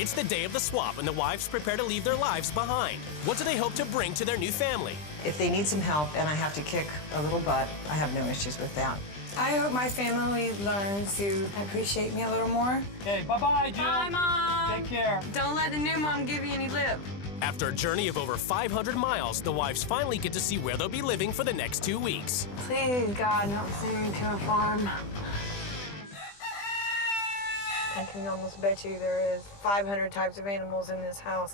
It's the day of the swap, and the wives prepare to leave their lives behind. What do they hope to bring to their new family? If they need some help and I have to kick a little butt, I have no issues with that. I hope my family learns to appreciate me a little more. Okay, bye-bye, Jill. Bye, Mom. Take care. Don't let the new mom give you any lip. After a journey of over 500 miles, the wives finally get to see where they'll be living for the next 2 weeks. Please, God, don't send me to a farm. I can almost bet you there is 500 types of animals in this house.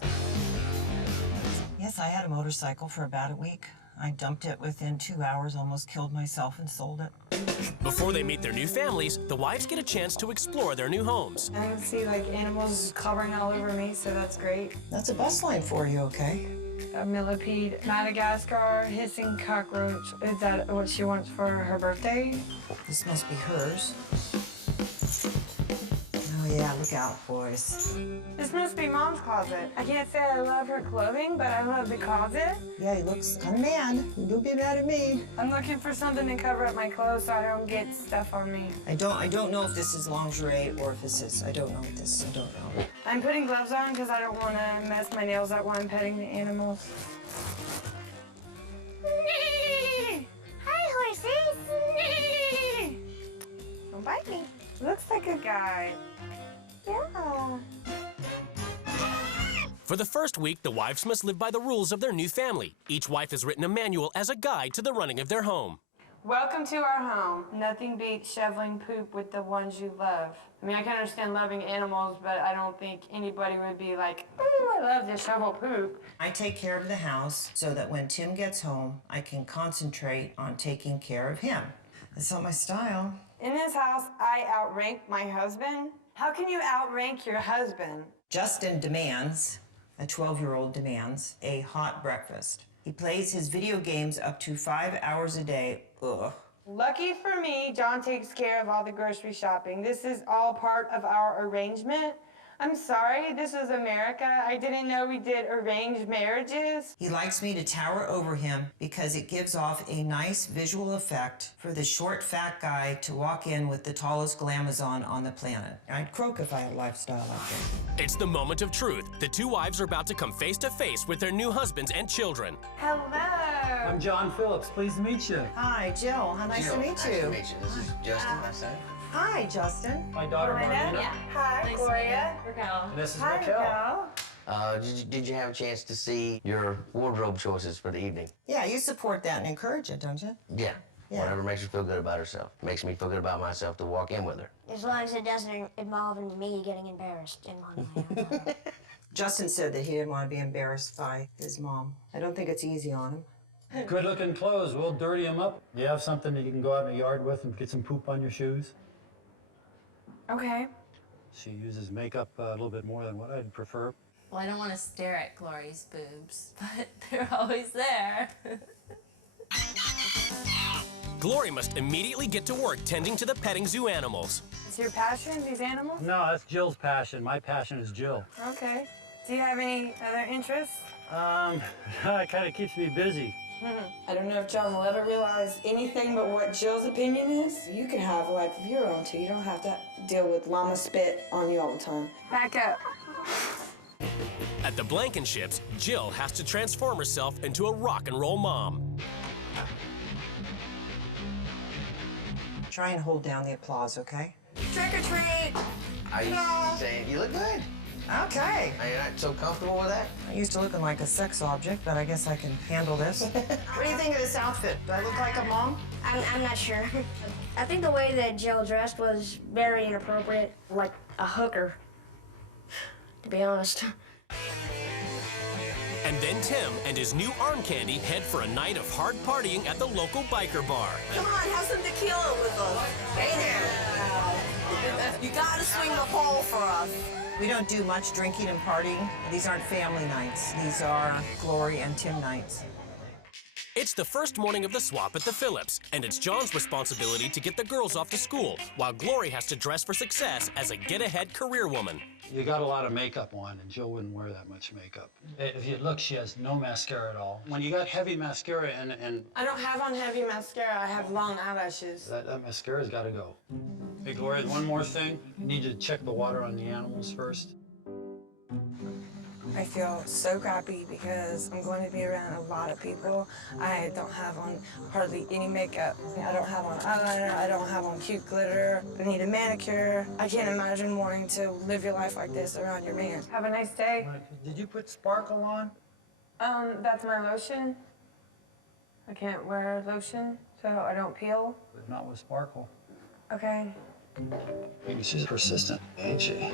Yes, I had a motorcycle for about a week. I dumped it within 2 hours, almost killed myself, and sold it. Before they meet their new families, the wives get a chance to explore their new homes. I can see like animals covering all over me, so that's great. That's a bus line for you, okay? A millipede, Madagascar, hissing cockroach. Is that what she wants for her birthday? This must be hers. Oh yeah, look out, boys. This must be Mom's closet. I can't say I love her clothing, but I love the closet. Yeah, he looks kind of mad. Don't be mad at me. I'm looking for something to cover up my clothes so I don't get stuff on me. I don't know if this is lingerie or if this is, I don't know what this is, I don't know. I'm putting gloves on because I don't want to mess my nails up while I'm petting the animals. Hi, horses. Don't bite me. Looks like a guy. Yeah. For the first week, the wives must live by the rules of their new family. Each wife has written a manual as a guide to the running of their home. Welcome to our home. Nothing beats shoveling poop with the ones you love. I mean, I can understand loving animals, but I don't think anybody would be like, ooh, I love to shovel poop. I take care of the house so that when Tim gets home, I can concentrate on taking care of him. That's not my style. In this house, I outrank my husband. How can you outrank your husband? Justin demands, a 12-year-old demands, a hot breakfast. He plays his video games up to 5 hours a day. Ugh. Lucky for me, John takes care of all the grocery shopping. This is all part of our arrangement. I'm sorry, this is America. I didn't know we did arranged marriages. He likes me to tower over him because it gives off a nice visual effect for the short, fat guy to walk in with the tallest glamazon on the planet. I'd croak if I had a lifestyle like that. It's the moment of truth. The two wives are about to come face to face with their new husbands and children. Hello. I'm John Phillips. Pleased to meet you. Hi, Jill. How nice to meet you. Nice to meet you. This is Justin, my son. Hi, Justin. My daughter, Marina. Yeah. Hi, Nice Gloria. Raquel. And this is Hi, Raquel. Raquel. Did you have a chance to see your wardrobe choices for the evening? Yeah, you support that and encourage it, don't you? Yeah. Yeah. Whatever makes her feel good about herself. Makes me feel good about myself to walk in with her. As long as it doesn't involve me getting embarrassed in one way. Justin said that he didn't want to be embarrassed by his mom. I don't think it's easy on him. Good-looking clothes. We'll dirty them up. You have something that you can go out in the yard with and get some poop on your shoes? Okay. She uses makeup a little bit more than what I'd prefer. Well, I don't want to stare at Glory's boobs, but they're always there. Glory must immediately get to work tending to the petting zoo animals. Is your passion these animals? No, that's Jill's passion. My passion is Jill. Okay. Do you have any other interests? It kind of keeps me busy. I don't know if John will ever realize anything but what Jill's opinion is. You can have a life of your own too. You don't have to deal with llama spit on you all the time. Back up. At the Blankenships, Jill has to transform herself into a rock and roll mom. Try and hold down the applause, okay? Trick or treat! Are you saying you look good? Okay. Are you not so comfortable with that? I'm used to looking like a sex object, but I guess I can handle this. What do you think of this outfit? Do I look like a mom? I'm not sure. I think the way that Jill dressed was very inappropriate, like a hooker, to be honest. And then Tim and his new arm candy head for a night of hard partying at the local biker bar. Come on, have some tequila with us. Hey there. You gotta swing the pole for us. We don't do much drinking and partying. These aren't family nights. These are Glory and Tim nights. It's the first morning of the swap at the Phillips, and it's John's responsibility to get the girls off to school, while Glory has to dress for success as a get-ahead career woman. You got a lot of makeup on, and Jill wouldn't wear that much makeup. If you look, she has no mascara at all. When you got heavy mascara and I don't have on heavy mascara. I have long eyelashes. that mascara's got to go. Hey, Gloria, one more thing. You need to check the water on the animals first. I feel so crappy because I'm going to be around a lot of people. I don't have on hardly any makeup. I don't have on eyeliner. I don't have on cute glitter. I need a manicure. I can't imagine wanting to live your life like this around your man. Have a nice day. Did you put sparkle on? That's my lotion. I can't wear lotion, so I don't peel. But not with sparkle. Okay. Maybe she's persistent, ain't she?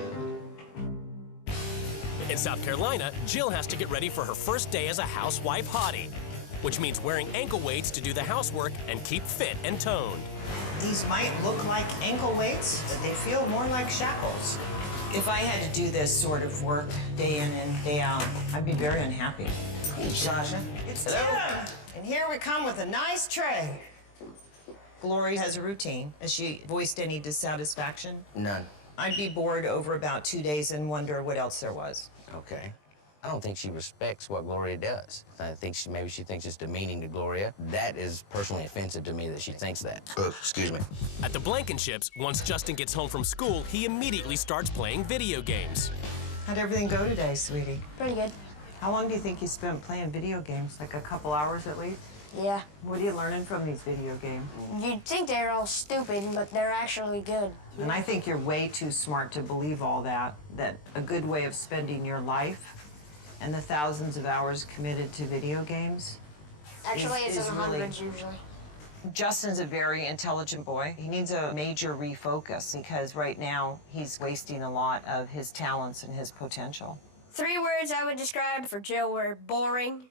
In South Carolina, Jill has to get ready for her first day as a housewife hottie, which means wearing ankle weights to do the housework and keep fit and toned. These might look like ankle weights, but they feel more like shackles. If I had to do this sort of work day in and day out, I'd be very unhappy. Sasha, it's Tim, and here we come with a nice tray. Glory has a routine. Has she voiced any dissatisfaction? None. I'd be bored over about 2 days and wonder what else there was. Okay. I don't think she respects what Gloria does. I think maybe she thinks it's demeaning to Gloria. That is personally offensive to me that she thinks that. Excuse me. At the Blankenships, once Justin gets home from school, he immediately starts playing video games. How'd everything go today, sweetie? Pretty good. How long do you think you spent playing video games? Like a couple hours at least? Yeah. What are you learning from these video games? You'd think they're all stupid, but they're actually good. And I think you're way too smart to believe all that a good way of spending your life and the thousands of hours committed to video games. Actually, it's in is the really- hundreds usually. Justin's a very intelligent boy. He needs a major refocus because right now he's wasting a lot of his talents and his potential. 3 words I would describe for Jill were boring,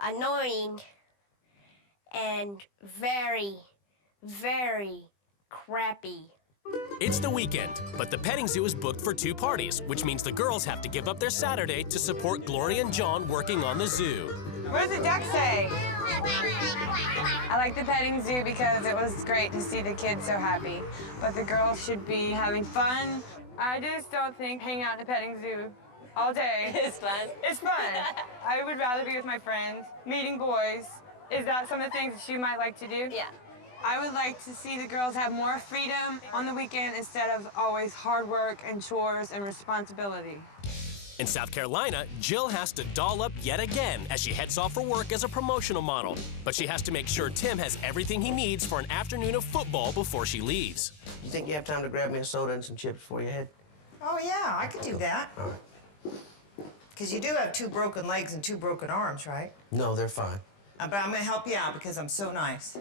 annoying, and very, very crappy. It's the weekend, but the petting zoo is booked for 2 parties, which means the girls have to give up their Saturday to support Gloria and John working on the zoo. What does the duck say? I like the petting zoo because it was great to see the kids so happy. But the girls should be having fun. I just don't think hanging out in the petting zoo all day It's fun. is fun. I would rather be with my friends, meeting boys. Is that some of the things that you might like to do? Yeah. I would like to see the girls have more freedom on the weekend instead of always hard work and chores and responsibility. In South Carolina, Jill has to doll up yet again as she heads off for work as a promotional model. But she has to make sure Tim has everything he needs for an afternoon of football before she leaves. You think you have time to grab me a soda and some chips before you head? Oh yeah, I could do that. All right. Because you do have 2 broken legs and 2 broken arms, right? No, they're fine. But I'm gonna help you out because I'm so nice.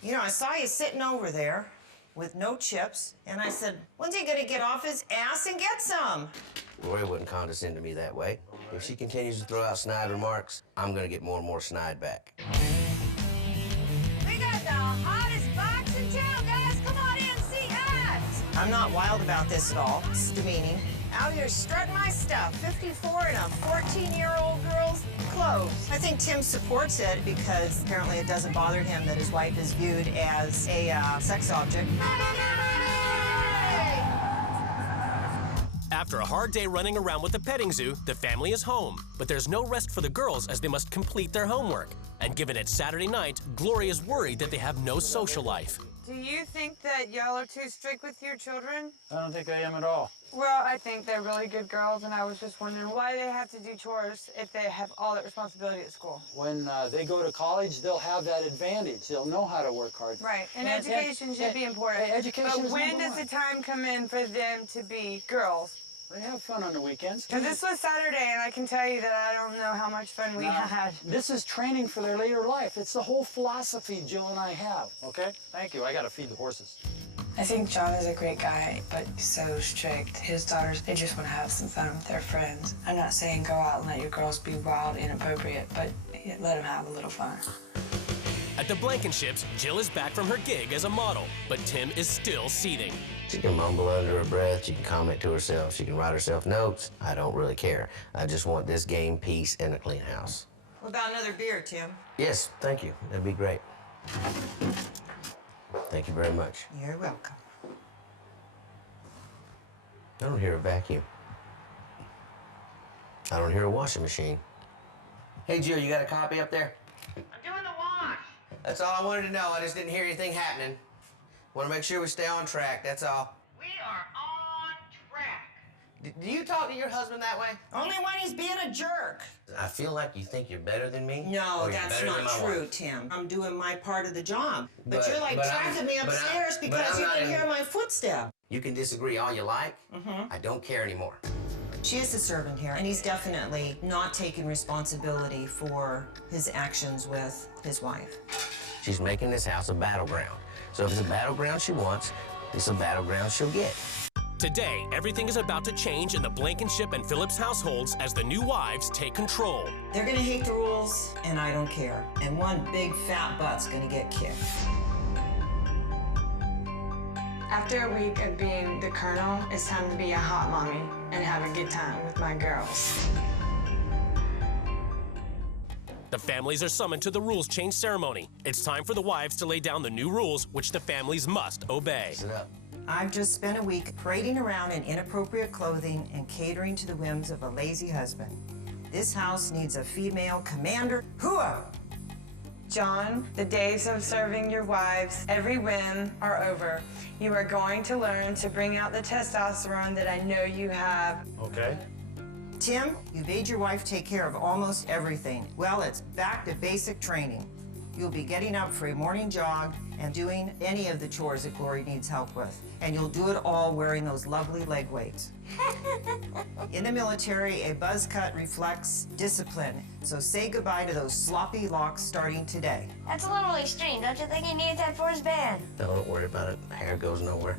You know, I saw you sitting over there with no chips, and I said, when's he gonna get off his ass and get some? Gloria wouldn't condescend to me that way. If she continues to throw out snide remarks, I'm gonna get more and more snide back. We got the hottest box in town, guys. Come on in, see us. I'm not wild about this at all. It's demeaning. Out here strutting my stuff, 54 in a 14-year-old girl's clothes. I think Tim supports it because apparently it doesn't bother him that his wife is viewed as a sex object. After a hard day running around with the petting zoo, the family is home. But there's no rest for the girls as they must complete their homework. And given it's Saturday night, Gloria is worried that they have no social life. Do you think that y'all are too strict with your children? I don't think I am at all. Well, I think they're really good girls, and I was just wondering why they have to do chores if they have all that responsibility at school. When they go to college, they'll have that advantage. They'll know how to work hard. Right, and education should be important. Education but is when number does one. the time come in for them to be girls? They have fun on the weekends. Because this was Saturday, and I can tell you that I don't know how much fun we had. This is training for their later life. It's the whole philosophy Jill and I have, okay? Thank you. I got to feed the horses. I think John is a great guy, but he's so strict. His daughters, they just want to have some fun with their friends. I'm not saying go out and let your girls be wild and inappropriate, but let them have a little fun. At the Blankenships, Jill is back from her gig as a model, but Tim is still seething. She can mumble under her breath, she can comment to herself, she can write herself notes. I don't really care. I just want this game, peace, and a clean house. What about another beer, Tim? Yes, thank you. That'd be great. Thank you very much. You're welcome. I don't hear a vacuum. I don't hear a washing machine. Hey, Jill, you got a copy up there? I'm doing the wash. That's all I wanted to know. I just didn't hear anything happening. Want to make sure we stay on track, that's all. We are on track. Do you talk to your husband that way? Only when he's being a jerk. I feel like you think you're better than me. No, or you're that's better than not my true, wife. Tim. I'm doing my part of the job. But you're like but I'm- dragging me but I- upstairs but because I'm you not didn't in- hear my footstep. You can disagree all you like. I don't care anymore. She is the servant here, and he's definitely not taking responsibility for his actions with his wife. She's making this house a battleground. So if it's a battleground she wants, it's a battleground she'll get. Today, everything is about to change in the Blankenship and Phillips households as the new wives take control. They're gonna hate the rules, and I don't care. And one big fat butt's gonna get kicked. After a week of being the colonel, it's time to be a hot mommy and have a good time with my girls. The families are summoned to the rules change ceremony. It's time for the wives to lay down the new rules, which the families must obey. Sit up. I've just spent a week parading around in inappropriate clothing and catering to the whims of a lazy husband. This house needs a female commander. Hooah! John, the days of serving your wives every whim are over. You are going to learn to bring out the testosterone that I know you have. Okay. Tim, you made your wife take care of almost everything. Well, it's back to basic training. You'll be getting up for a morning jog and doing any of the chores that Glory needs help with. And you'll do it all wearing those lovely leg weights. In the military, a buzz cut reflects discipline. So say goodbye to those sloppy locks starting today. That's a little extreme. Don't you think he needs that for his band? Don't worry about it. Hair goes nowhere.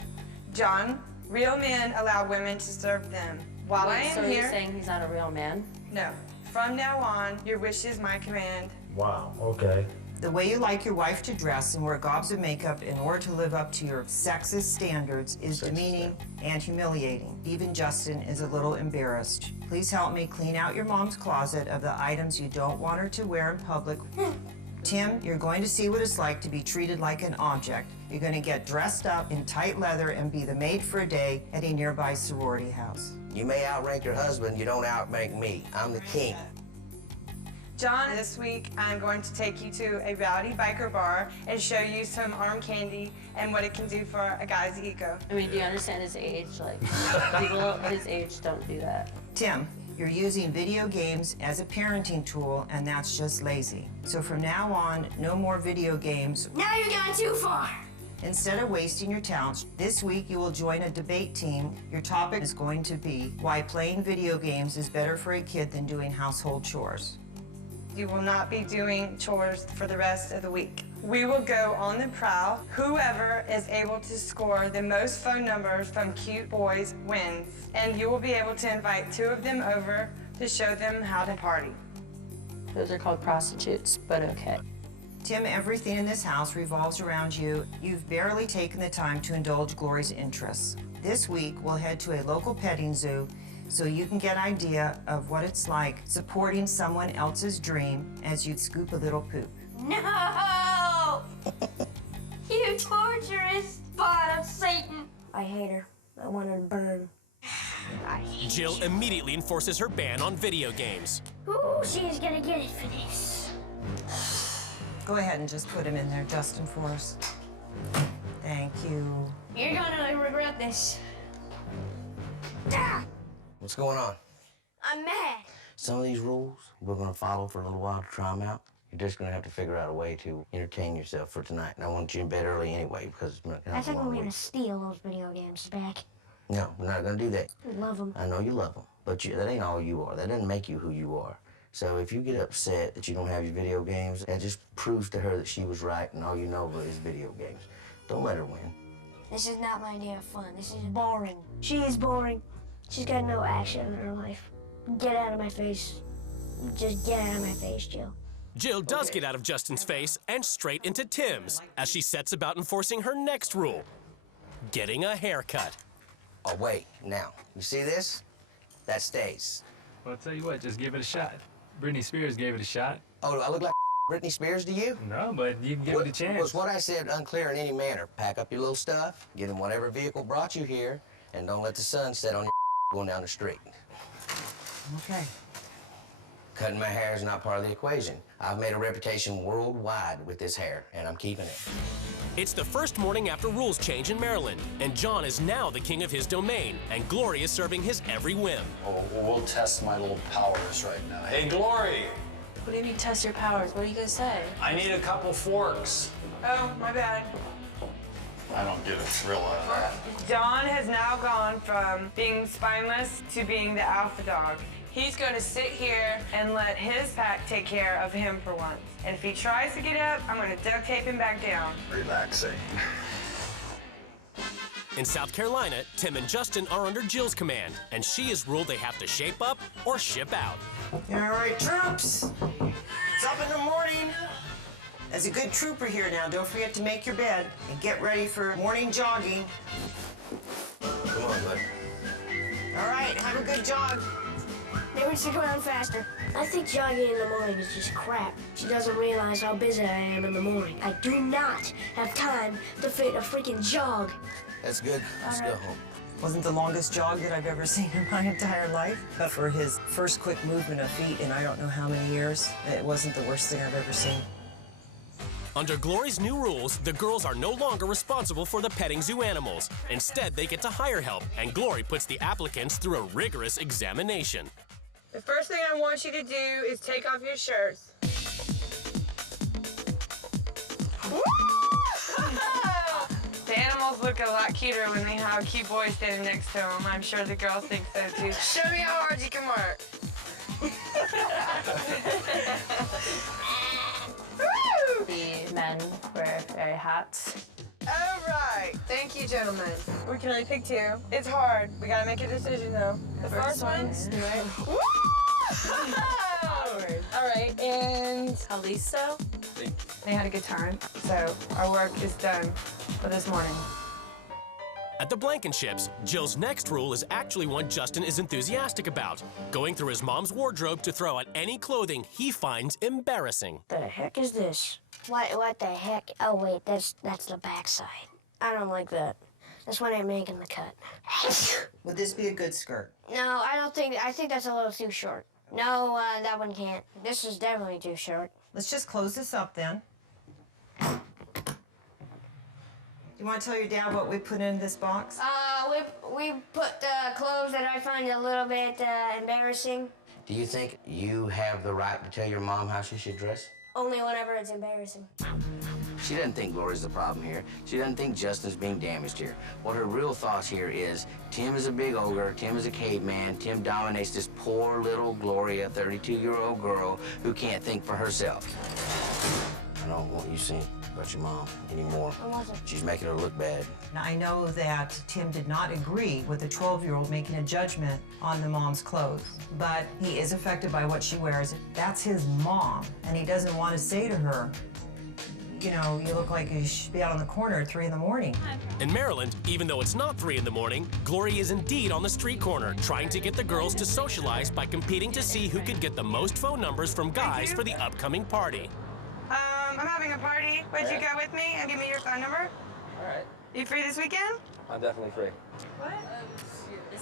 John, real men allow women to serve them. While I am so here, you're saying he's not a real man? no. From now on, your wish is my command. Wow, okay. The way you like your wife to dress and wear gobs of makeup in order to live up to your sexist standards is demeaning and humiliating. Even Justin is a little embarrassed. Please help me clean out your mom's closet of the items you don't want her to wear in public. Tim, you're going to see what it's like to be treated like an object. You're going to get dressed up in tight leather and be the maid for a day at a nearby sorority house. You may outrank your husband, you don't outrank me. I'm the king. John, this week I'm going to take you to a rowdy biker bar and show you some arm candy and what it can do for a guy's ego. I mean, do you understand his age? Like, people his age don't do that. Tim, you're using video games as a parenting tool, and that's just lazy. So from now on, no more video games. Now you're going too far. Instead of wasting your talents, this week you will join a debate team. Your topic is going to be why playing video games is better for a kid than doing household chores. You will not be doing chores for the rest of the week. We will go on the prowl. Whoever is able to score the most phone numbers from cute boys wins. And you will be able to invite 2 of them over to show them how to party. Those are called prostitutes, but okay. Tim, everything in this house revolves around you. You've barely taken the time to indulge Glory's interests. This week, we'll head to a local petting zoo so you can get an idea of what it's like supporting someone else's dream as you scoop a little poop. No! You torturous spawn of Satan. I hate her. I want her to burn. Jill immediately enforces her ban on video games. Ooh, she's gonna get it for this. Go ahead and just put him in there, Justin, for us. Thank you. You're gonna regret this. Ah, What's going on? I'm mad. Some of these rules we're gonna follow for a little while to try them out. You're just gonna have to figure out a way to entertain yourself for tonight. And I want you in bed early anyway because it's been kind I of a think we're long gonna week. steal those video games back. No, we're not gonna do that. We love them. I know you love them, but that ain't all you are. That doesn't make you who you are. So if you get upset that you don't have your video games, that just proves to her that she was right and all you know is video games. Don't let her win. This is not my idea of fun. This is boring. She is boring. She's got no action in her life. Get out of my face. Just get out of my face, Jill. Jill does get out of Justin's face and straight into Tim's as she sets about enforcing her next rule, getting a haircut. Oh, wait, now, you see this? That stays. Well, I'll tell you what, just give it a shot. Britney Spears gave it a shot. Oh, do I look like Britney Spears to you? No, but you can give it a chance. Was what I said unclear in any manner? Pack up your little stuff, get in whatever vehicle brought you here, and don't let the sun set on your going down the street. Okay. Cutting my hair is not part of the equation. I've made a reputation worldwide with this hair, and I'm keeping it. It's the first morning after rules change in Maryland, and John is now the king of his domain, and Glory is serving his every whim. Oh, we'll test my little powers right now. Hey, Glory! What do you mean test your powers? What do you guys say? I need a couple forks. Oh, my bad. I don't get a thrill out of that. John has now gone from being spineless to being the alpha dog. He's going to sit here and let his pack take care of him for once. And if he tries to get up, I'm going to duct tape him back down. Relaxing. In South Carolina, Tim and Justin are under Jill's command, and she has ruled they have to shape up or ship out. All right, troops. It's up in the morning. As a good trooper here now, don't forget to make your bed and get ready for morning jogging. Come on, bud. All right, have a good jog. Maybe stick around faster. I think jogging in the morning is just crap. She doesn't realize how busy I am in the morning. I do not have time to fit a freaking jog. That's good. Let's go home. Wasn't the longest jog that I've ever seen in my entire life. But for his first quick movement of feet in I don't know how many years, it wasn't the worst thing I've ever seen. Under Glory's new rules, the girls are no longer responsible for the petting zoo animals. Instead, they get to hire help, and Glory puts the applicants through a rigorous examination. The first thing I want you to do is take off your shirts. The animals look a lot cuter when they have a cute boy standing next to them. I'm sure the girls think so too. Show me how hard you can work. The men wear very hats. All right. Thank you, gentlemen. We can only pick two. It's hard. We gotta make a decision, though. The first one. Woo! All right, and Aliso. they had a good time. So our work is done for this morning. At the Blankenships, Jill's next rule is actually one Justin is enthusiastic about, going through his mom's wardrobe to throw out any clothing he finds embarrassing. The heck is this? What the heck? Oh wait, that's the backside. I don't like that. This one ain't making the cut. Would this be a good skirt? No, I think that's a little too short. No, that one can't. This is definitely too short. Let's just close this up then. You want to tell your dad what we put in this box? We put clothes that I find a little bit embarrassing. Do you think you have the right to tell your mom how she should dress? Only whenever it's embarrassing. She doesn't think Glory's the problem here. She doesn't think Justin's being damaged here. What her real thoughts here is, Tim is a big ogre, Tim is a caveman, Tim dominates this poor little Gloria, 32-year-old girl who can't think for herself. I don't want you seeing about your mom anymore. I wasn't. She's making her look bad. Now, I know that Tim did not agree with the 12-year-old making a judgment on the mom's clothes, but he is affected by what she wears. That's his mom, and he doesn't want to say to her, you know, you look like you should be out on the corner at 3 in the morning. In Maryland, even though it's not 3 in the morning, Glory is indeed on the street corner, trying to get the girls to socialize by competing to see who could get the most phone numbers from guys for the upcoming party. I'm having a party. Would you go with me and give me your phone number? All right. You free this weekend? I'm definitely free. What?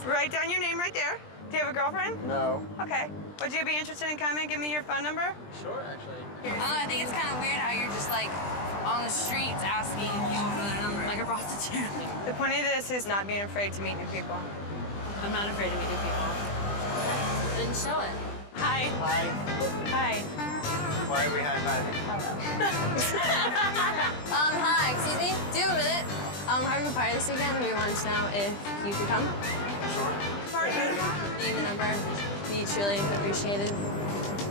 Write down your name right there. Do you have a girlfriend? No. Okay. Would you be interested in coming and give me your phone number? Sure, actually. I think it's kind of weird how you're just like on the streets asking people for their number, like a prostitute. The point of this is not being afraid to meet new people. I'm not afraid to meet new people. Then show it. Hi. Hi. Hi. Why are we high-fiving? Hi, excuse me. Do you have a minute? Having a party this weekend, and we wanted to know if you could come. Sure. Being the number, be truly appreciated.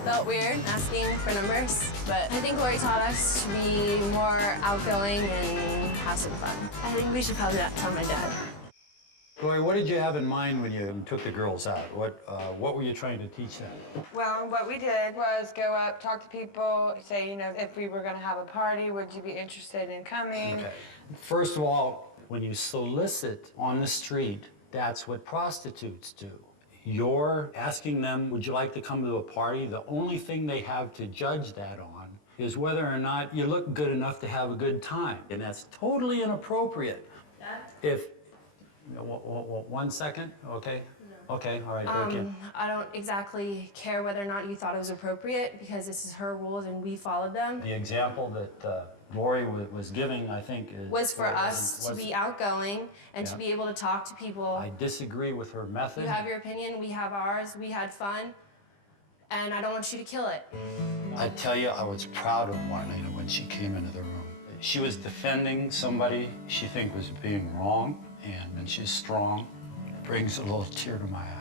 Felt weird asking for numbers, but I think Lori taught us to be more outgoing and have some fun. I think we should probably not tell my dad. Glory, what did you have in mind when you took the girls out? What were you trying to teach them? Well, what we did was go up, talk to people, say, you know, if we were going to have a party, would you be interested in coming? Okay. First of all, when you solicit on the street, that's what prostitutes do. You're asking them, would you like to come to a party? The only thing they have to judge that on is whether or not you look good enough to have a good time. And that's totally inappropriate. If, 1 second, okay? No. Okay, all right, break in. I don't exactly care whether or not you thought it was appropriate because this is her rules and we followed them. The example that Gloria was giving, I think, was for us to be outgoing and to be able to talk to people. I disagree with her method. You have your opinion, we have ours, we had fun, and I don't want you to kill it. I tell you, I was proud of Marlena when she came into the room. She was defending somebody she think was being wrong, and she's strong. It brings a little tear to my eye.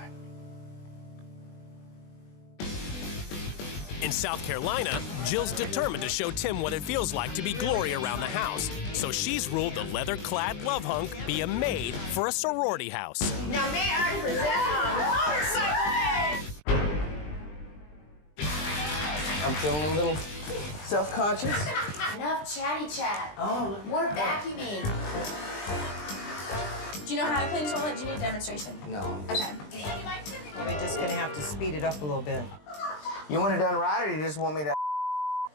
In South Carolina, Jill's determined to show Tim what it feels like to be Glory around the house. So she's ruled the leather-clad love hunk be a maid for a sorority house. Now may I present our motorcycle maid? I'm feeling a little self-conscious. Enough chatty chat. Oh, More vacuuming. Do you know how to clean toilet? Do you need a demonstration? no. Okay. We're just gonna have to speed it up a little bit. You want it done right, or you just want me to?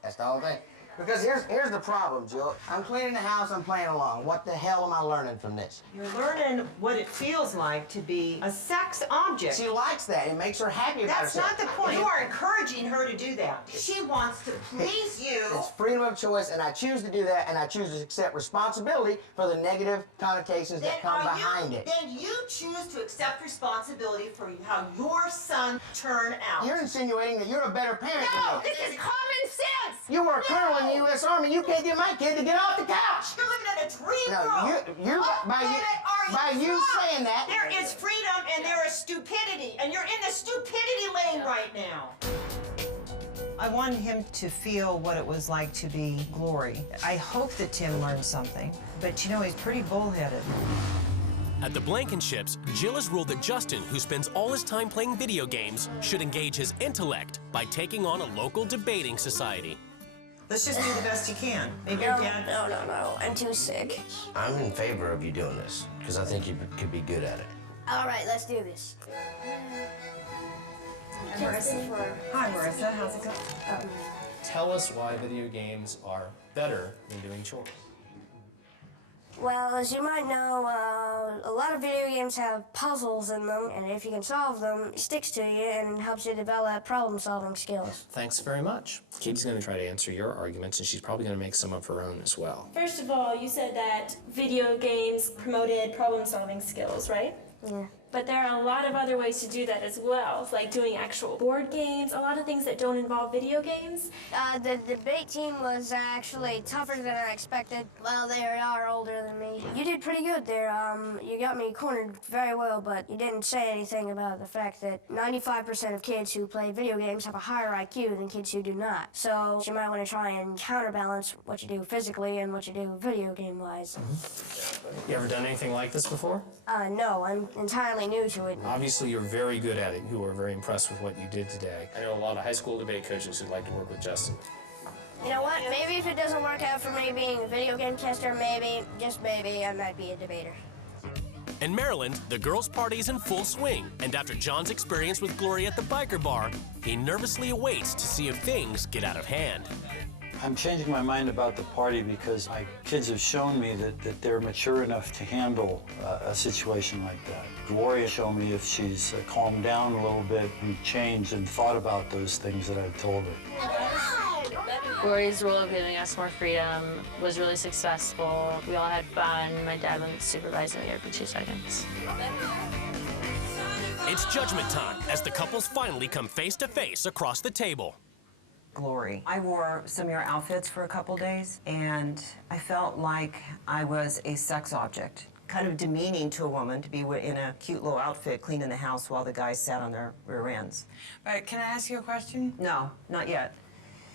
That's the whole thing. Because here's the problem, Jill. I'm cleaning the house, I'm playing along. What the hell am I learning from this? You're learning what it feels like to be a sex object. She likes that. It makes her happy about That's herself. not the point. You are encouraging her to do that. She wants to please you. It's freedom of choice, and I choose to do that, and I choose to accept responsibility for the negative connotations that come behind it. Then you choose to accept responsibility for how your son turned out. You're insinuating that you're a better parent than me. This is common sense! You were a colonel in the U.S. Army. You can't get my kid to get off the couch. You're living in a dream No, world. by you saying that. There is freedom and there is stupidity, and you're in the stupidity lane right now. I wanted him to feel what it was like to be Glory. I hope that Tim learned something, but you know, he's pretty bullheaded. At the Blankenships, Jill has ruled that Justin, who spends all his time playing video games, should engage his intellect by taking on a local debating society. Let's just do the best you can. Maybe No, your dad... no. I'm too sick. I'm in favor of you doing this, because I think you could be good at it. All right, let's do this. Hi, Marissa. How's it going? Tell us why video games are better than doing chores. Well, as you might know, a lot of video games have puzzles in them, and if you can solve them, it sticks to you and helps you develop problem-solving skills. Thanks very much. Katie's going to try to answer your arguments, and she's probably going to make some of her own as well. First of all, you said that video games promoted problem-solving skills, right? Yeah. But there are a lot of other ways to do that as well, like doing actual board games, a lot of things that don't involve video games. The debate team was actually tougher than I expected. Well, they are older than me. You did pretty good there. You got me cornered very well, but you didn't say anything about the fact that 95% of kids who play video games have a higher IQ than kids who do not. So you might want to try and counterbalance what you do physically and what you do video game-wise. You ever done anything like this before? No, I'm entirely new to it. Obviously, you're very good at it. You were very impressed with what you did today. I know a lot of high school debate coaches who'd like to work with Justin. You know what? Maybe if it doesn't work out for me being a video game tester, maybe, just maybe, I might be a debater. In Maryland, the girls' party is in full swing, and after John's experience with Glory at the biker bar, he nervously awaits to see if things get out of hand. I'm changing my mind about the party because my kids have shown me that they're mature enough to handle a situation like that. Gloria showed me if she's calmed down a little bit and changed and thought about those things that I've told her. Glory's role of giving us more freedom was really successful. We all had fun. My dad went supervising me every 2 seconds. It's judgment time as the couples finally come face to face across the table. Glory. I wore some of your outfits for a couple days, and I felt like I was a sex object. Kind of demeaning to a woman to be in a cute little outfit cleaning the house while the guys sat on their rear ends. All right, can I ask you a question? No, not yet.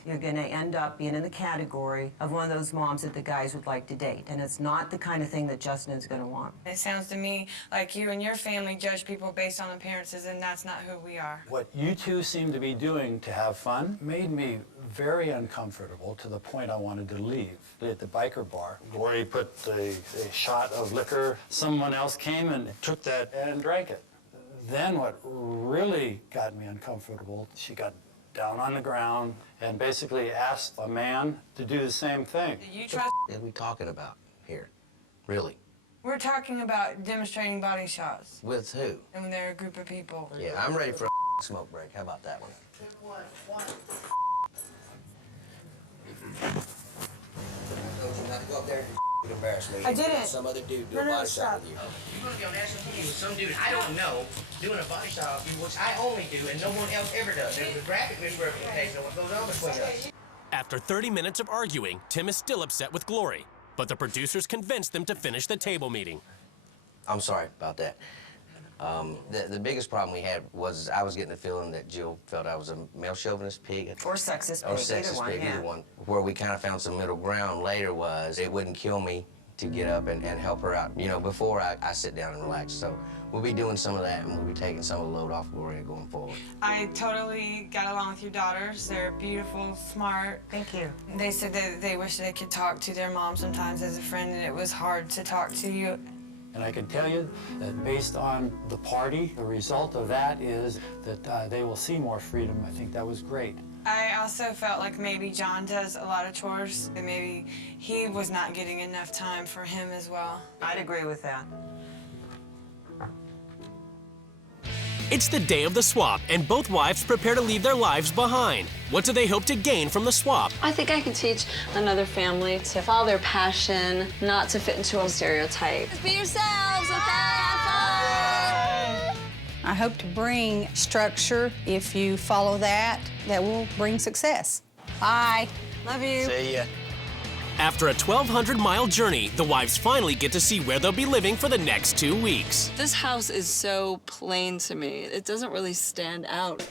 You're gonna end up being in the category of one of those moms that the guys would like to date, and it's not the kind of thing that Justin is gonna want. It sounds to me like you and your family judge people based on appearances, and that's not who we are. What you two seem to be doing to have fun made me very uncomfortable to the point I wanted to leave. At the biker bar, Glory put a shot of liquor. Someone else came and took that and drank it. Then what really got me uncomfortable, she got down on the ground and basically asked a man to do the same thing. You trust? What are we talking about here? Really? We're talking about demonstrating body shots. With who? And when they're a group of people. Yeah, I'm ready for a smoke break. How about that one? go up there and embarrass me. I didn't. Some other dude do No, a no, body stop. shot with you. You're gonna be on national TV with some dude I don't know doing a body shot with you, which I only do and no one else ever does. There's a graphic misrepresentation of what goes on between us. After 30 minutes of arguing, Tim is still upset with Glory, but the producers convinced them to finish the table meeting. I'm sorry about that. The biggest problem we had was I was getting the feeling that Jill felt I was a male chauvinist pig. Or sexist pig, Or sexist pig, yeah. either one. Where we kind of found some middle ground later was it wouldn't kill me to get up and help her out, you know, before I sit down and relax. So we'll be doing some of that, and we'll be taking some of the load off Gloria going forward. I totally got along with your daughters. They're beautiful, smart. Thank you. They said that they wish they could talk to their mom sometimes as a friend, and it was hard to talk to you. And I can tell you that based on the party, the result of that is that they will see more freedom. I think that was great. I also felt like maybe John does a lot of chores, and maybe he was not getting enough time for him as well. I'd agree with that. It's the day of the swap, and both wives prepare to leave their lives behind. What do they hope to gain from the swap? I think I can teach another family to follow their passion, not to fit into a stereotype. Just be yourselves, okay? Have fun! I hope to bring structure. If you follow that, that will bring success. Bye. Love you. See ya. After a 1,200-mile journey, the wives finally get to see where they'll be living for the next 2 weeks. This house is so plain to me. It doesn't really stand out.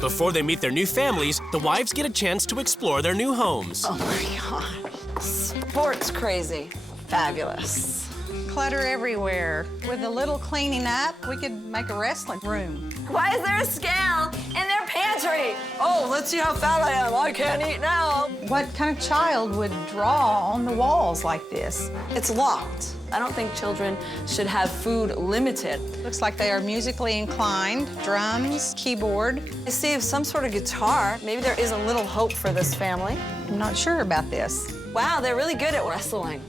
Before they meet their new families, the wives get a chance to explore their new homes. Oh my God. Sports crazy. Fabulous. Clutter everywhere. With a little cleaning up, we could make a wrestling room. Why is there a scale in their pantry? Oh, let's see how fat I am. I can't eat now. What kind of child would draw on the walls like this? It's locked. I don't think children should have food limited. Looks like they are musically inclined. Drums, keyboard. I see some sort of guitar. Maybe there is a little hope for this family. I'm not sure about this. Wow, they're really good at wrestling.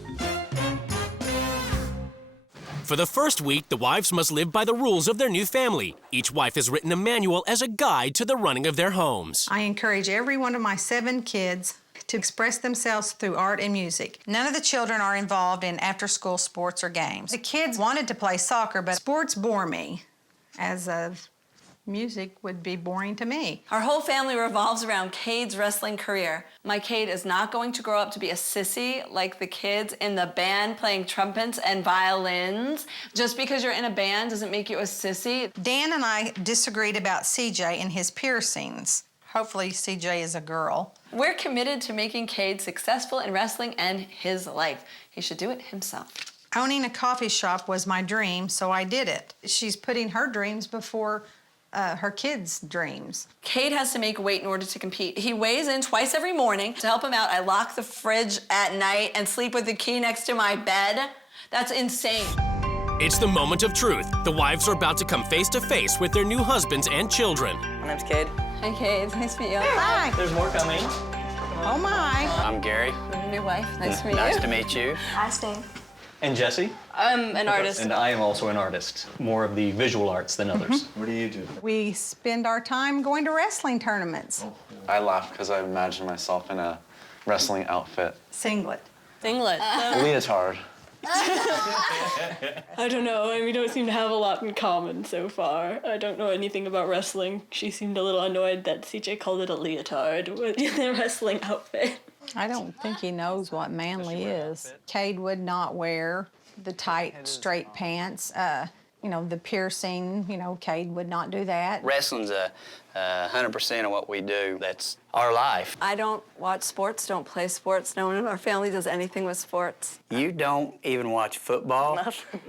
For the first week, the wives must live by the rules of their new family. Each wife has written a manual as a guide to the running of their homes. I encourage every one of my 7 kids to express themselves through art and music. None of the children are involved in after-school sports or games. The kids wanted to play soccer, but sports bore me, as of music would be boring to me. Our whole family revolves around Cade's wrestling career. My Cade is not going to grow up to be a sissy like the kids in the band playing trumpets and violins. Just because you're in a band doesn't make you a sissy. Dan and I disagreed about CJ and his piercings. Hopefully CJ is a girl. We're committed to making Cade successful in wrestling and his life. He should do it himself. Owning a coffee shop was my dream, so I did it. She's putting her dreams before her kids' dreams. Cade has to make weight in order to compete. He weighs in twice every morning. To help him out, I lock the fridge at night and sleep with the key next to my bed. That's insane. It's the moment of truth. The wives are about to come face to face with their new husbands and children. My name's Cade. Hi, Cade. Nice to meet you. Hi. There's more coming. Oh, my. I'm Gary. I'm your wife. Nice to meet you. Nice to meet you. I stay. And Jesse. I'm an artist. And I am also an artist. More of the visual arts than others. What do you do? We spend our time going to wrestling tournaments. I laugh because I imagine myself in a wrestling outfit. Singlet. Singlet. Leotard. I don't know. I mean, we don't seem to have a lot in common so far. I don't know anything about wrestling. She seemed a little annoyed that CJ called it a leotard in their wrestling outfit. I don't think he knows what manly is. Cade would not wear the tight, straight pants. You know, the piercing, you know, Cade would not do that. Wrestling's 100% of what we do. That's our life. I don't watch sports, don't play sports. No one in our family does anything with sports. You don't even watch football?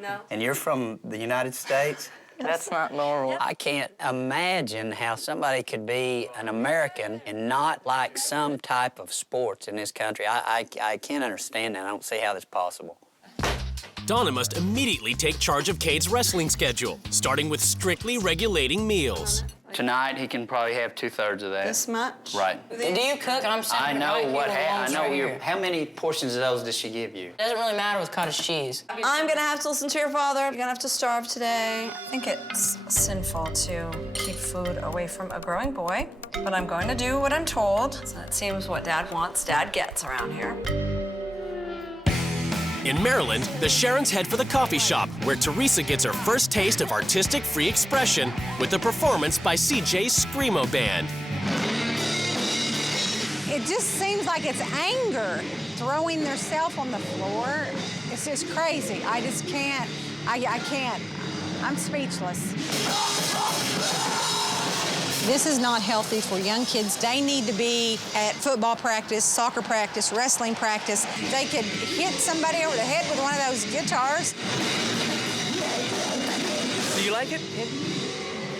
No. And you're from the United States? That's not normal. I can't imagine how somebody could be an American and not like some type of sports in this country. I can't understand that. I don't see how that's possible. Donna must immediately take charge of Cade's wrestling schedule, starting with strictly regulating meals. Tonight, he can probably have 2/3 of that. This much? Right. And do you cook? I'm I know what happened. I know you. how many portions of those does she give you? Doesn't really matter with cottage cheese. I'm gonna have to listen to your father. You're gonna have to starve today. I think it's sinful to keep food away from a growing boy, but I'm going to do what I'm told. So that seems what Dad wants, Dad gets around here. In Maryland, the Sharons head for the coffee shop, where Teresa gets her first taste of artistic free expression with a performance by CJ's Screamo Band. It just seems like it's anger, throwing themselves on the floor. It's just crazy. I just can't. I can't. I'm speechless. This is not healthy for young kids. They need to be at football practice, soccer practice, wrestling practice. They could hit somebody over the head with one of those guitars. Do you like it?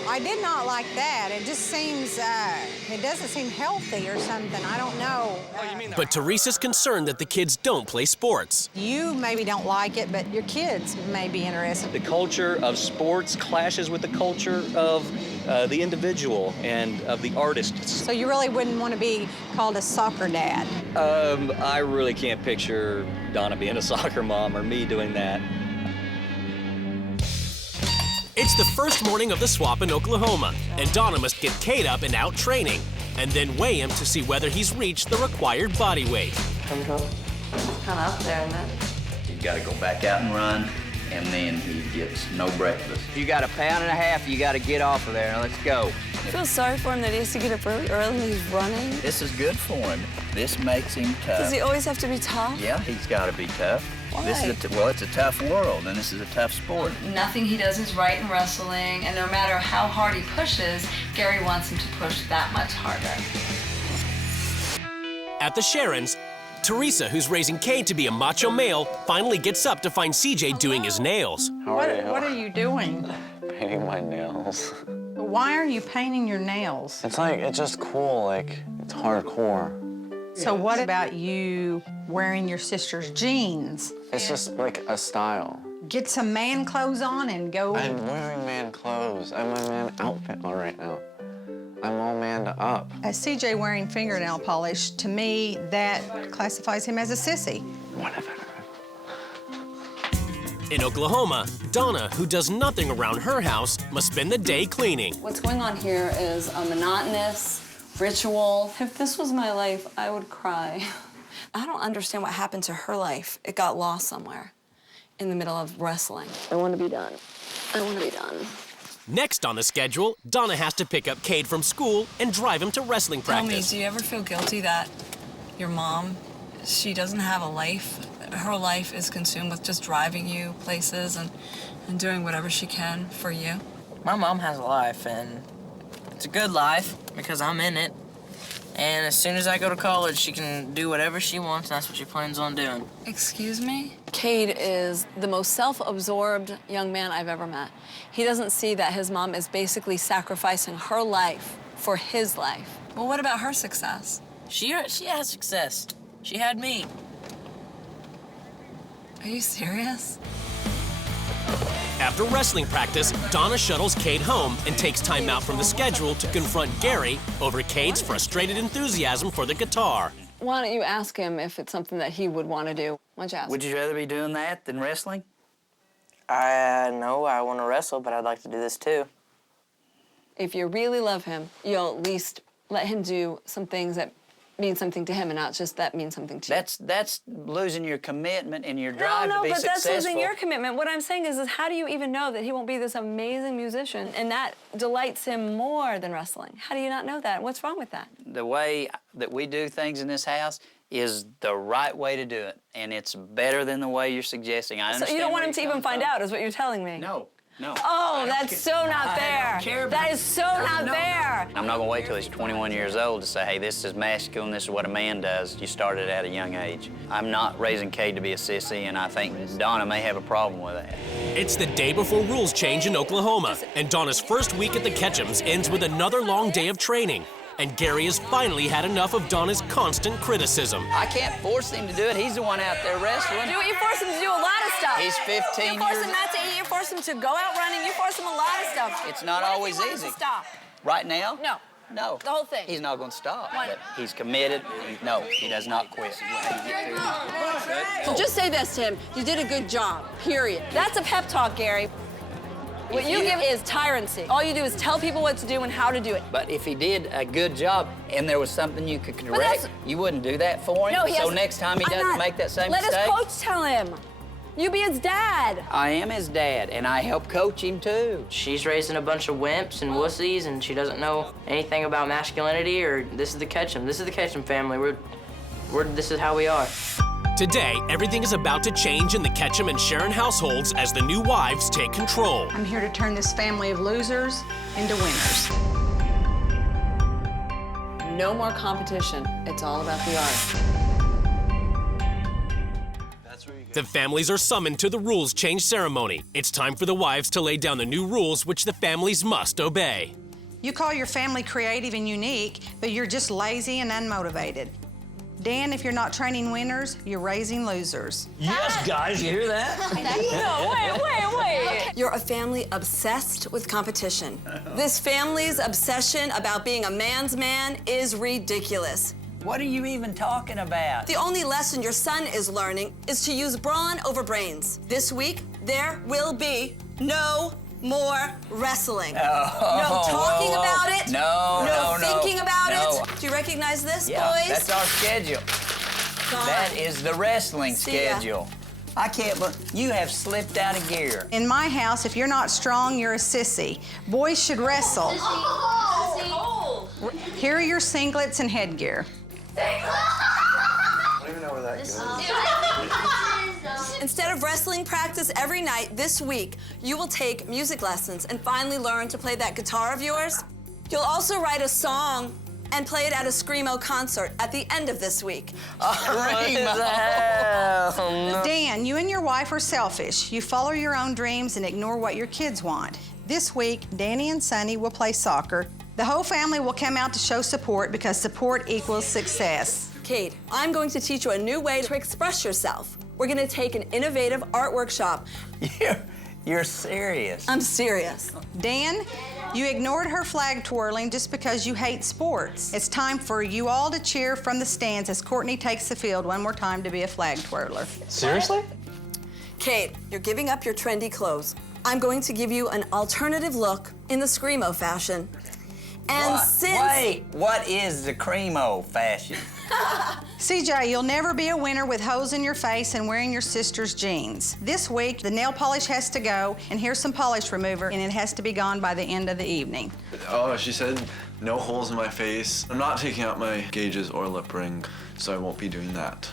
I did not like that. It just seems, it doesn't seem healthy or something. I don't know. But Teresa's concerned that the kids don't play sports. You maybe don't like it, but your kids may be interested. The culture of sports clashes with the culture of the individual and of the artist. So you really wouldn't want to be called a soccer dad? I really can't picture Donna being a soccer mom or me doing that. It's the first morning of the swap in Oklahoma, and Donna must get Cade up and out training, and then weigh him to see whether he's reached the required body weight. Kind of up there, isn't it? He's got to go back out and run, and then he gets no breakfast. You got 1.5 pounds, you got to get off of there. Now let's go. I feel sorry for him that he has to get up really early and he's running. This is good for him. This makes him tough. Does he always have to be tough? Yeah, he's got to be tough. Why? This is well, it's a tough world, and this is a tough sport. Nothing he does is right in wrestling, and no matter how hard he pushes, Gary wants him to push that much harder. At the Sharons, Teresa, who's raising Cade to be a macho male, finally gets up to find CJ doing his nails. What are you doing? Painting my nails. Why are you painting your nails? It's just cool, it's hardcore. So what about you wearing your sister's jeans? It's just like a style. Get some man clothes on and go. I'm wearing man clothes. I'm a man outfit right now. I'm all manned up. CJ wearing fingernail polish, to me, that classifies him as a sissy. Whatever. In Oklahoma, Donna, who does nothing around her house, must spend the day cleaning. What's going on here is a monotonous ritual. If this was my life, I would cry. I don't understand what happened to her life. It got lost somewhere in the middle of wrestling. I want to be done. I want to be done. Next on the schedule, Donna has to pick up Cade from school and drive him to wrestling practice. Tell me, do you ever feel guilty that your mom, she doesn't have a life? Her life is consumed with just driving you places and doing whatever she can for you? My mom has a life, and it's a good life because I'm in it. And as soon as I go to college, she can do whatever she wants, and that's what she plans on doing. Excuse me? Cade is the most self-absorbed young man I've ever met. He doesn't see that his mom is basically sacrificing her life for his life. Well, what about her success? She has success. She had me. Are you serious? After wrestling practice, Donna shuttles Cade home and takes time out from the schedule to confront Gary over Cade's frustrated enthusiasm for the guitar. Why don't you ask him if it's something that he would want to do? Why don't you ask? Would you rather be doing that than wrestling? No, I want to wrestle, but I'd like to do this too. If you really love him, you'll at least let him do some things that mean something to him and not just that means something to you. That's losing your commitment and your drive to be but successful. that's losing your commitment. What I'm saying is how do you even know that he won't be this amazing musician and that delights him more than wrestling? How do you not know that? What's wrong with that? The way that we do things in this house is the right way to do it, and it's better than the way you're suggesting. I understand. So you don't want him to even find out, is what you're telling me? No. No. Oh, that's so not fair. That is so not fair. I'm not gonna wait till he's 21 years old to say, hey, this is masculine, this is what a man does. You started at a young age. I'm not raising Cade to be a sissy, and I think Donna may have a problem with that. It's the day before rules change in Oklahoma, and Donna's first week at the Ketchums ends with another long day of training. And Gary has finally had enough of Donna's constant criticism. I can't force him to do it. He's the one out there wrestling. You force him to do a lot of stuff. He's 15 You force years him not to eat. You force him to go out running. You force him a lot of stuff. It's not What if always he wants easy. to stop? Right now? No. No. The whole thing. He's not going to stop. Why? But he's committed. No, he does not quit. So just say this to him. You did a good job, period. That's a pep talk, Gary. What you give is tyrancy. All you do is tell people what to do and how to do it. But if he did a good job and there was something you could correct, you wouldn't do that for him? No, he so has, next time he doesn't make that same Let mistake? his coach tell him. You be his dad. I am his dad, and I help coach him too. She's raising a bunch of wimps and wussies, and she doesn't know anything about masculinity or this is the Ketchum. This is the Ketchum family. This is how we are. Today, everything is about to change in the Ketchum and Sharon households as the new wives take control. I'm here to turn this family of losers into winners. No more competition. It's all about the art. The families are summoned to the rules change ceremony. It's time for the wives to lay down the new rules which the families must obey. You call your family creative and unique, but you're just lazy and unmotivated. Dan, if you're not training winners, you're raising losers. Yes, guys, you hear that? No, wait. You're a family obsessed with competition. This family's obsession about being a man's man is ridiculous. What are you even talking about? The only lesson your son is learning is to use brawn over brains. This week, there will be no more wrestling. No talking about it. No thinking about it. Do you recognize this, boys? That's our schedule. That is the wrestling schedule. I can't believe you have slipped out of gear. In my house, if you're not strong, you're a sissy. Boys should wrestle. Here are your singlets and headgear. I don't even know where that goes. Instead of wrestling practice every night this week, you will take music lessons and finally learn to play that guitar of yours. You'll also write a song and play it at a Screamo concert at the end of this week. Dan, you and your wife are selfish. You follow your own dreams and ignore what your kids want. This week, Danny and Sonny will play soccer. The whole family will come out to show support because support equals success. Kate, I'm going to teach you a new way to express yourself. We're going to take an innovative art workshop. You're serious. I'm serious. Dan, you ignored her flag twirling just because you hate sports. It's time for you all to cheer from the stands as Courtney takes the field one more time to be a flag twirler. Seriously? Kate, you're giving up your trendy clothes. I'm going to give you an alternative look in the Screamo fashion. And Wait, what is the Creamo fashion? CJ, you'll never be a winner with holes in your face and wearing your sister's jeans. This week, the nail polish has to go, and here's some polish remover, and it has to be gone by the end of the evening. Oh, she said no holes in my face. I'm not taking out my gauges or lip ring, so I won't be doing that.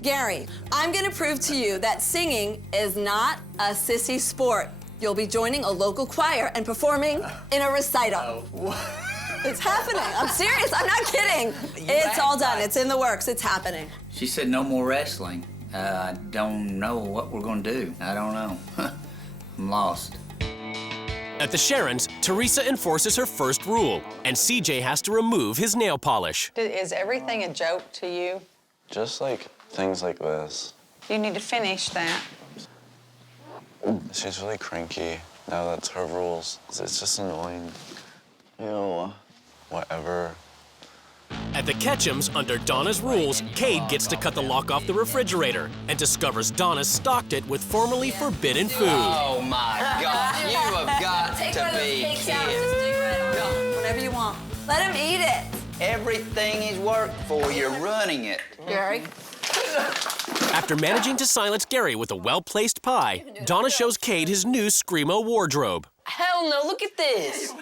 Gary, I'm going to prove to you that singing is not a sissy sport. You'll be joining a local choir and performing in a recital. It's happening. I'm serious. I'm not kidding. It's all done. It's in the works. It's happening. She said no more wrestling. I don't know what we're gonna do. I don't know. I'm lost. At the Sharons, Teresa enforces her first rule, and CJ has to remove his nail polish. Is everything a joke to you? Just like things like this. You need to finish that. She's really cranky. Now that's her rules. It's just annoying. Ew. Whatever. At the Ketchums, under Donna's rules, Cade gets to cut the lock off the refrigerator and discovers Donna stocked it with formerly forbidden food. Oh my God, you have got to be kidding. Whatever you want. Let him eat it. Everything he's worked for, you're running it. Gary. After managing to silence Gary with a well-placed pie, Donna shows Cade his new Screamo wardrobe. Hell no, look at this.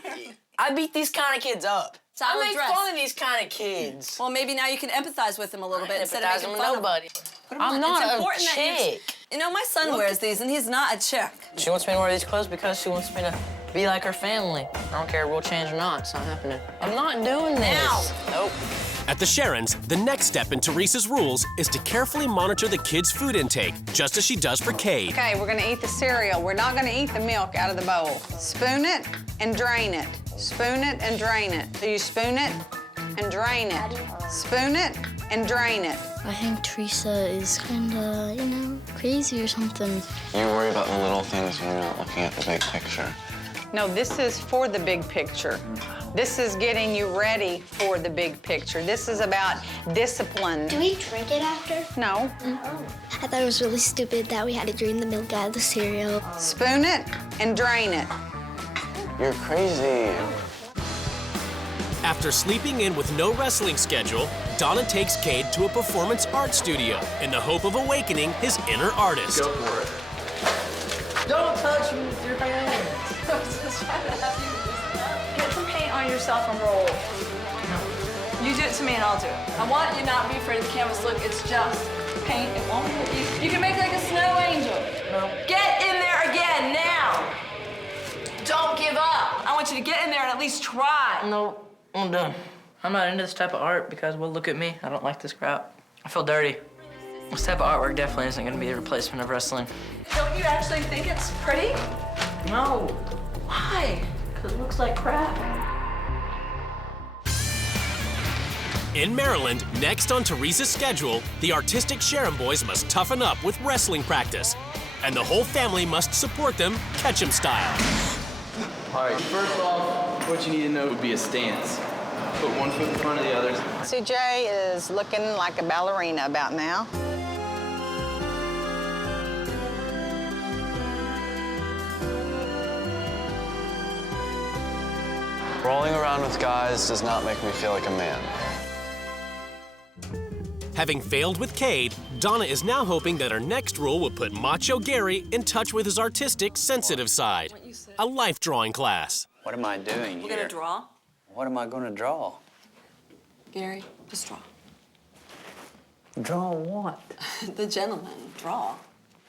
I beat these kind of kids up. I make dress. fun of these kind of kids. Well, maybe now you can empathize with them a little bit instead of making with fun nobody. of them. I'm not a That chick. you know, my son wears these, and he's not a chick. She wants me to wear these clothes because she wants me to be like her family. I don't care if rule change or not. It's not happening. I'm not doing this. Now. Nope. At the Sharons, the next step in Teresa's rules is to carefully monitor the kids' food intake, just as she does for Cade. Okay, we're gonna eat the cereal. We're not gonna eat the milk out of the bowl. Spoon it and drain it. Spoon it and drain it. So you spoon it and drain it. Spoon it and drain it. I think Teresa is kinda, crazy or something. You worry about the little things when you're not looking at the big picture. No, this is for the big picture. This is getting you ready for the big picture. This is about discipline. Do we drink it after? No. I thought it was really stupid that we had to drain the milk out of the cereal. Spoon it and drain it. You're crazy. After sleeping in with no wrestling schedule, Donna takes Cade to a performance art studio in the hope of awakening his inner artist. Go for it. Don't touch me with your hands. I was just trying to have you Get some paint on yourself and roll. You do it to me and I'll do it. I want you not to be afraid of the canvas. Look, it's just paint. It won't hurt you. You can make like a snow angel. No. Get in there again, now. Don't give up. I want you to get in there and at least try. No, I'm done. I'm not into this type of art because, well, look at me. I don't like this crap. I feel dirty. This type of artwork definitely isn't going to be a replacement of wrestling. Don't you actually think it's pretty? No. Why? Because it looks like crap. In Maryland, next on Teresa's schedule, the artistic Sharon boys must toughen up with wrestling practice. And the whole family must support them, Ketchum style. All right, first off, what you need to know would be a stance. Put one foot in front of the other. CJ is looking like a ballerina about now. Rolling around with guys does not make me feel like a man. Having failed with Cade, Donna is now hoping that her next rule will put Macho Gary in touch with his artistic, sensitive side. A life drawing class. What am I doing here? We're gonna draw. What am I gonna draw? Gary, just draw. Draw what? The gentleman, draw.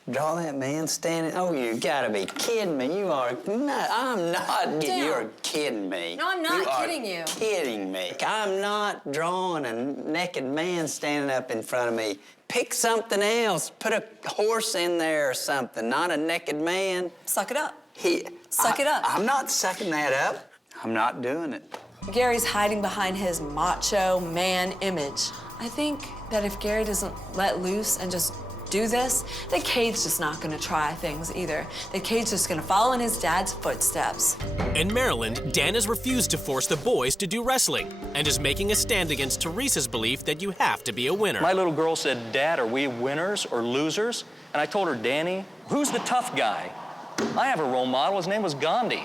Draw that man standing. Oh, you gotta be kidding me. You are not. I'm not. Damn. You're kidding me. No, I'm not kidding you. Kidding me. I'm not drawing a naked man standing up in front of me. Pick something else. Put a horse in there or something, not a naked man. Suck it up. Suck it up. I'm not sucking that up. I'm not doing it. Gary's hiding behind his macho man image. I think that if Gary doesn't let loose and just do this, that Cade's just not gonna try things either. That Cade's just gonna follow in his dad's footsteps. In Maryland, Dan has refused to force the boys to do wrestling and is making a stand against Teresa's belief that you have to be a winner. My little girl said, "Dad, are we winners or losers?" And I told her, "Danny, who's the tough guy? I have a role model. His name was Gandhi.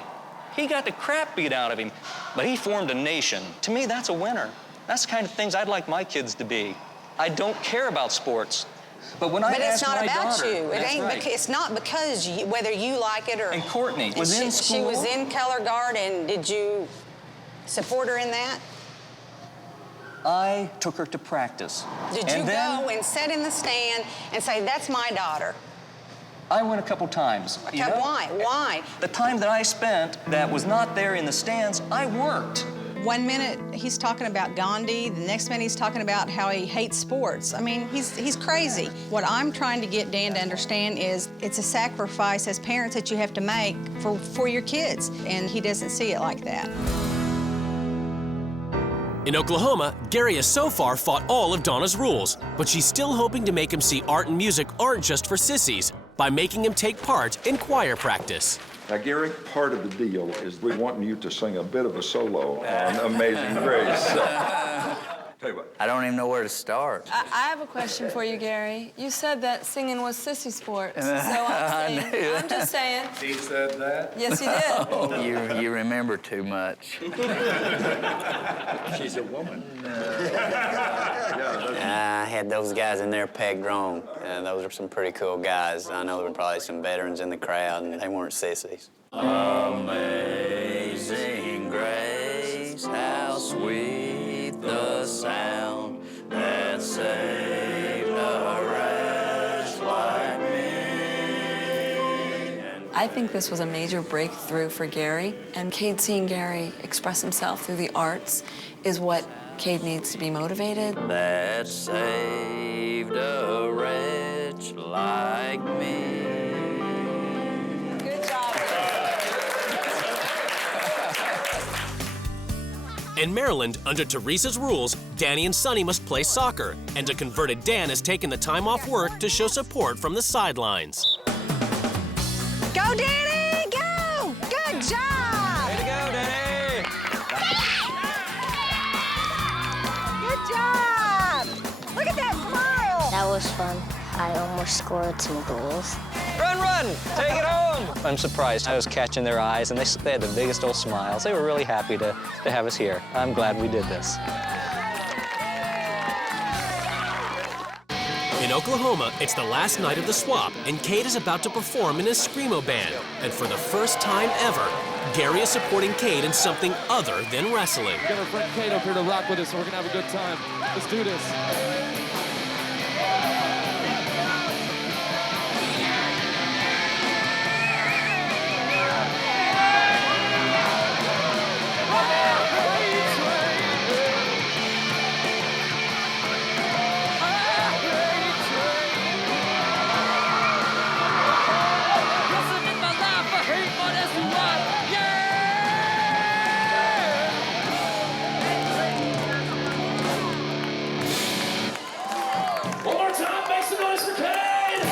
He got the crap beat out of him, but he formed a nation. To me, that's a winner. That's the kind of things I'd like my kids to be. I don't care about sports. But when I asked my daughter... But it's not about you. It that's ain't. right. It's not because whether you like it or... And Courtney was in school. She was in color guard, and did you support her in that? I took her to practice. Did you go and sit in the stand and say, "That's my daughter"? I went a couple times. Okay, why? Why? The time that I spent that was not there in the stands, I worked. 1 minute he's talking about Gandhi, the next minute he's talking about how he hates sports. I mean, he's crazy. What I'm trying to get Dan to understand is it's a sacrifice as parents that you have to make for your kids, and he doesn't see it like that. In Oklahoma, Gary has so far fought all of Donna's rules, but she's still hoping to make him see art and music aren't just for sissies by making him take part in choir practice. Now, Gary, part of the deal is we want you to sing a bit of a solo on Amazing Grace. Tell you what. I don't even know where to start. I have a question for you, Gary. You said that singing was sissy sports, so I'm just saying. He said that? Yes, he did. Oh, you remember too much. She's a woman. I had those guys in there pegged wrong. Those are some pretty cool guys. I know there were probably some veterans in the crowd, and they weren't sissies. Amazing grace, how sweet the sound that saved a wretch like me. I think this was a major breakthrough for Gary, and Cade seeing Gary express himself through the arts is what Cade needs to be motivated. That saved a wretch like me. Good job. In Maryland, under Teresa's rules, Danny and Sonny must play soccer, and a converted Dan has taken the time off work to show support from the sidelines. Go, Danny! Go! Good job! Way to go, Danny! Good job! Look at that smile! That was fun. I almost scored some goals. Run, run! Take it home! I'm surprised. I was catching their eyes, and they had the biggest old smiles. They were really happy to have us here. I'm glad we did this. In Oklahoma, it's the last night of the swap, and Cade is about to perform in his Screamo band. And for the first time ever, Gary is supporting Cade in something other than wrestling. We got our friend Cade up here to rock with us, so we're gonna have a good time. Let's do this. One more time, make some noise for Cade!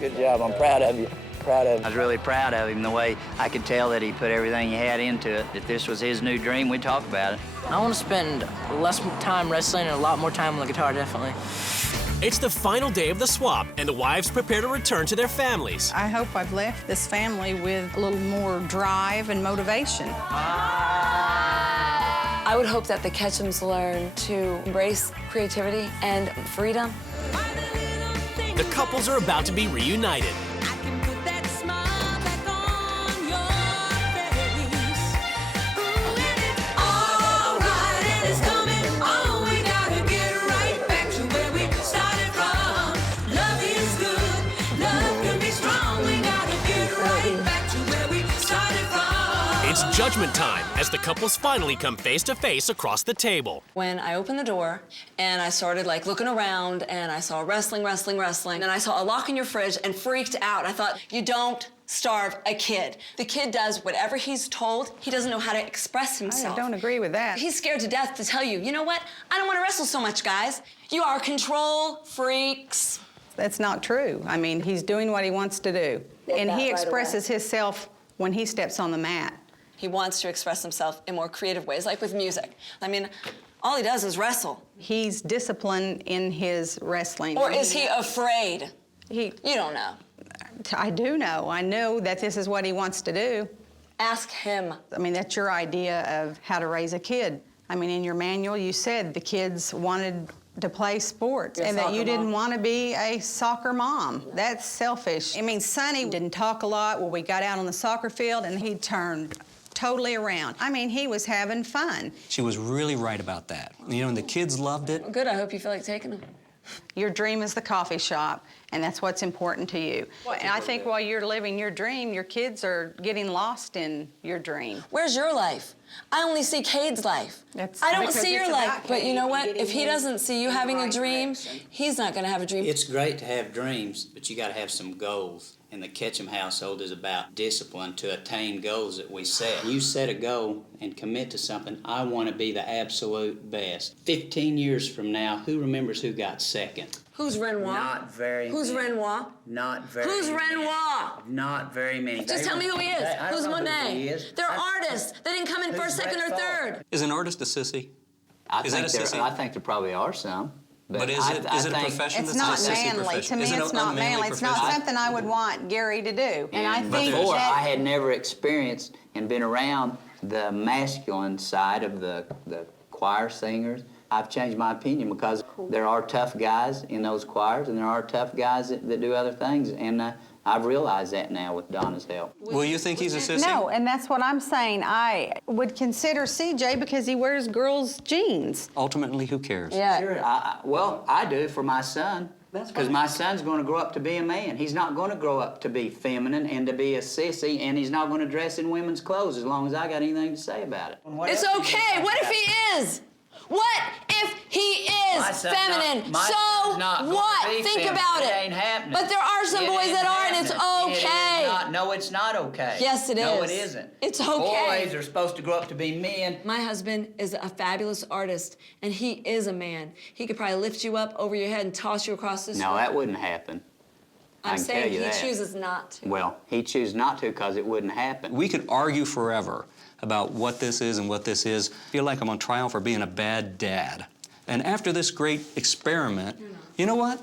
Good job. I'm proud of you. Proud of him. I was really proud of him, the way I could tell that he put everything he had into it. If this was his new dream, we'd talk about it. I want to spend less time wrestling and a lot more time on the guitar, definitely. It's the final day of the swap, and the wives prepare to return to their families. I hope I've left this family with a little more drive and motivation. I would hope that the Ketchums learn to embrace creativity and freedom. The couples are about to be reunited. It's judgment time as the couples finally come face to face across the table. When I opened the door and I started like looking around and I saw wrestling, and I saw a lock in your fridge and freaked out. I thought, you don't starve a kid. The kid does whatever he's told. He doesn't know how to express himself. I don't agree with that. He's scared to death to tell you, you know what? I don't want to wrestle so much, guys. You are control freaks. That's not true. I mean, he's doing what he wants to do. And he expresses himself when he steps on the mat. He wants to express himself in more creative ways, like with music. I mean, all he does is wrestle. He's disciplined in his wrestling. Or is he afraid? You don't know. I do know. I know that this is what he wants to do. Ask him. I mean, that's your idea of how to raise a kid. I mean, in your manual, you said the kids wanted to play sports and that you didn't want to be a soccer mom. That's selfish. I mean, Sonny didn't talk a lot. Well, we got out on the soccer field and he turned totally around. I mean, he was having fun. She was really right about that. You know, and the kids loved it. Good, I hope you feel like taking them. Your dream is the coffee shop, and that's what's important to you. And I think while you're living your dream, your kids are getting lost in your dream. Where's your life? I only see Cade's life. I don't see your life, but you know what? If he doesn't see you having a dream, he's not gonna have a dream. It's great to have dreams, but you gotta have some goals. And the Ketchum household is about discipline to attain goals that we set. You set a goal and commit to something. I want to be the absolute best. 15 years from now, who remembers who got second? Who's Renoir? Not very Who's many. Renoir? Not very Who's many. Renoir? Not very many. Just tell me who he is. I don't Who's know Monet? who he is. They're artists. They didn't come in first, second, or third. Is an artist a sissy? I Is that a sissy? think there probably are some. But is it a profession It's that's not a sissy manly. profession? To me, Is it it's an not unmanly manly. It's not profession? something I would want Gary to do. And I think Before, that I had never experienced and been around the masculine side of the choir singers. I've changed my opinion because there are tough guys in those choirs and there are tough guys that do other things. And I've realized that now with Donna's help. Well, you think he's a sissy? No, and that's what I'm saying. I would consider CJ because he wears girls' jeans. Ultimately, who cares? Yeah. Sure, well, I do for my son. Because my son's going to grow up to be a man. He's not going to grow up to be feminine and to be a sissy, and he's not going to dress in women's clothes as long as I got anything to say about it. It's okay. What if he is? What if he is feminine? So what? Think about it. It ain't happening. But there are some boys that are, and it's okay. No, it's not okay. Yes, it is. No, it isn't. It's okay. Boys are supposed to grow up to be men. My husband is a fabulous artist, and he is a man. He could probably lift you up over your head and toss you across this No, room. that wouldn't happen. I'm can saying tell you he that. chooses not to. Well, he chooses not to because it wouldn't happen. We could argue forever about what this is and what this is. I feel like I'm on trial for being a bad dad. And after this great experiment, you know what?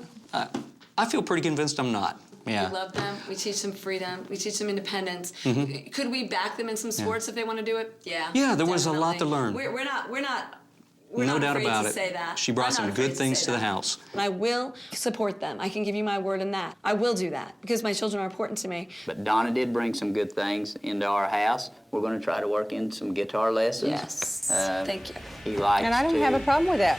I feel pretty convinced I'm not. Yeah. We love them. We teach them freedom. We teach them independence. Mhm. Could we back them in some sports if they want to do it? Yeah. Yeah, there was a lot to learn. We're not No doubt afraid about to it. say that. She brought I'm some not good afraid things say to the that. house. And I will support them. I can give you my word in that. I will do that because my children are important to me. But Donna did bring some good things into our house. We're going to try to work in some guitar lessons. Yes. Thank you. He likes And I don't to have a problem with that.